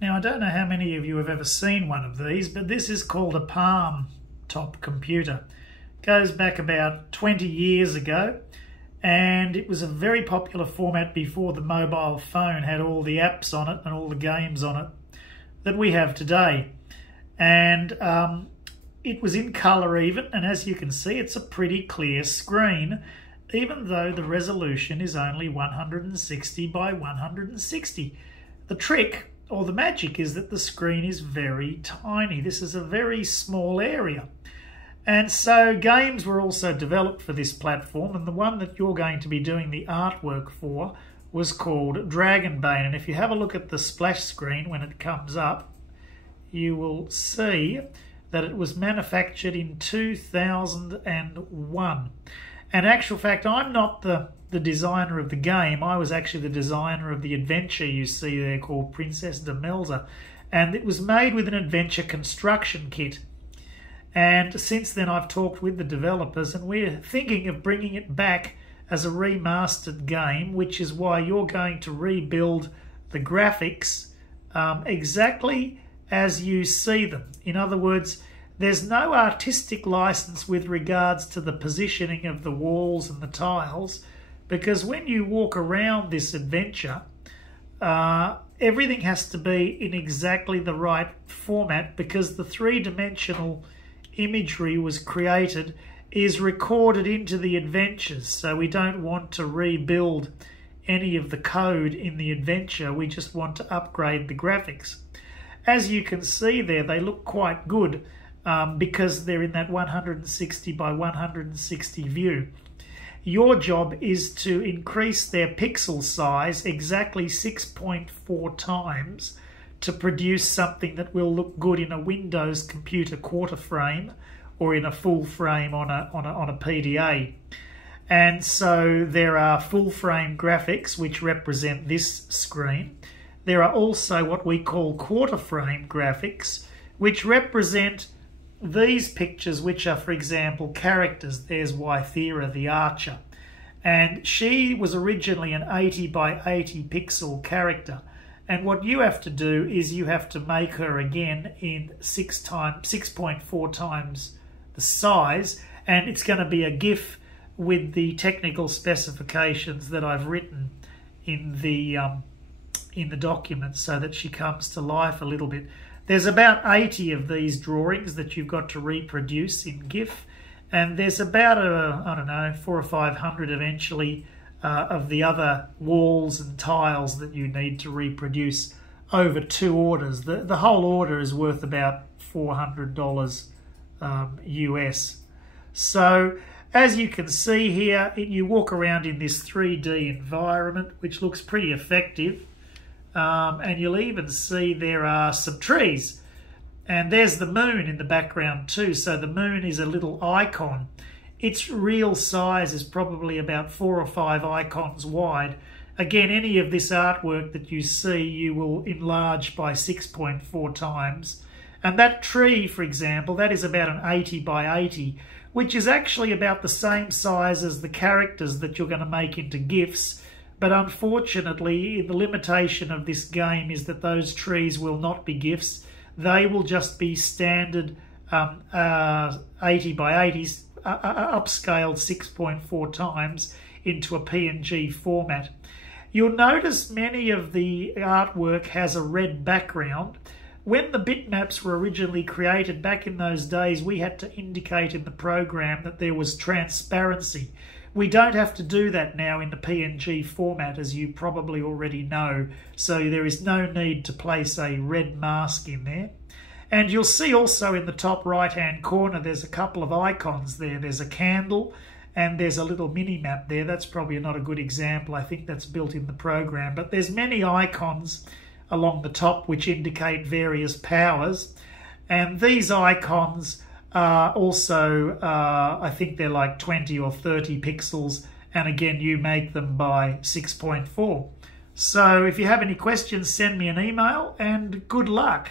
Now, I don't know how many of you have ever seen one of these, but this is called a Palm Top computer. It goes back about 20 years ago, and it was a very popular format before the mobile phone had all the apps on it and all the games on it that we have today. And it was in colour even, and as you can see, it's a pretty clear screen, even though the resolution is only 160 by 160. The trick, or the magic, is that the screen is very tiny. This is a very small area. And so games were also developed for this platform, and the one that you're going to be doing the artwork for was called Dragonbane. And if you have a look at the splash screen when it comes up, you will see that it was manufactured in 2001. And in actual fact, I'm not the designer of the game. I was actually the designer of the adventure you see there called Princess Demelza. And it was made with an adventure construction kit. And since then I've talked with the developers, and we're thinking of bringing it back as a remastered game, which is why you're going to rebuild the graphics exactly as you see them. In other words, there's no artistic license with regards to the positioning of the walls and the tiles, because when you walk around this adventure, everything has to be in exactly the right format, because the three-dimensional imagery was created is recorded into the adventures. So we don't want to rebuild any of the code in the adventure. We just want to upgrade the graphics. As you can see there, they look quite good because they're in that 160 by 160 view. Your job is to increase their pixel size exactly 6.4 times to produce something that will look good in a Windows computer quarter frame or in a full frame on a PDA. And so there are full frame graphics which represent this screen. There are also what we call quarter frame graphics which represent these pictures, which are, for example, characters. There's Wythera the archer, and she was originally an 80 by 80 pixel character, and what you have to do is you have to make her again in 6.4 times the size, and it's going to be a GIF with the technical specifications that I've written in the document, so that she comes to life a little bit. There's about 80 of these drawings that you've got to reproduce in GIF, and there's about, I don't know, 400 or 500 eventually of the other walls and tiles that you need to reproduce over 2 orders. The whole order is worth about $400 US. So as you can see here, you walk around in this 3D environment, which looks pretty effective. And you'll even see there are some trees, and there's the moon in the background too. So the moon is a little icon. Its real size is probably about 4 or 5 icons wide. Again, any of this artwork that you see, you will enlarge by 6.4 times. And that tree, for example, that is about an 80 by 80, which is actually about the same size as the characters that you're going to make into GIFs. But unfortunately, the limitation of this game is that those trees will not be GIFs. They will just be standard 80 by 80s, upscaled 6.4 times into a PNG format. You'll notice many of the artwork has a red background. When the bitmaps were originally created back in those days, we had to indicate in the program that there was transparency. We don't have to do that now in the PNG format, as you probably already know, so there is no need to place a red mask in there. And you'll see also in the top right-hand corner there's a couple of icons there. There's a candle and there's a little mini-map there. That's probably not a good example. I think that's built in the program. But there's many icons along the top which indicate various powers. And these icons also, I think they're like 20 or 30 pixels, and again you make them by 6.4. So if you have any questions, send me an email, and good luck.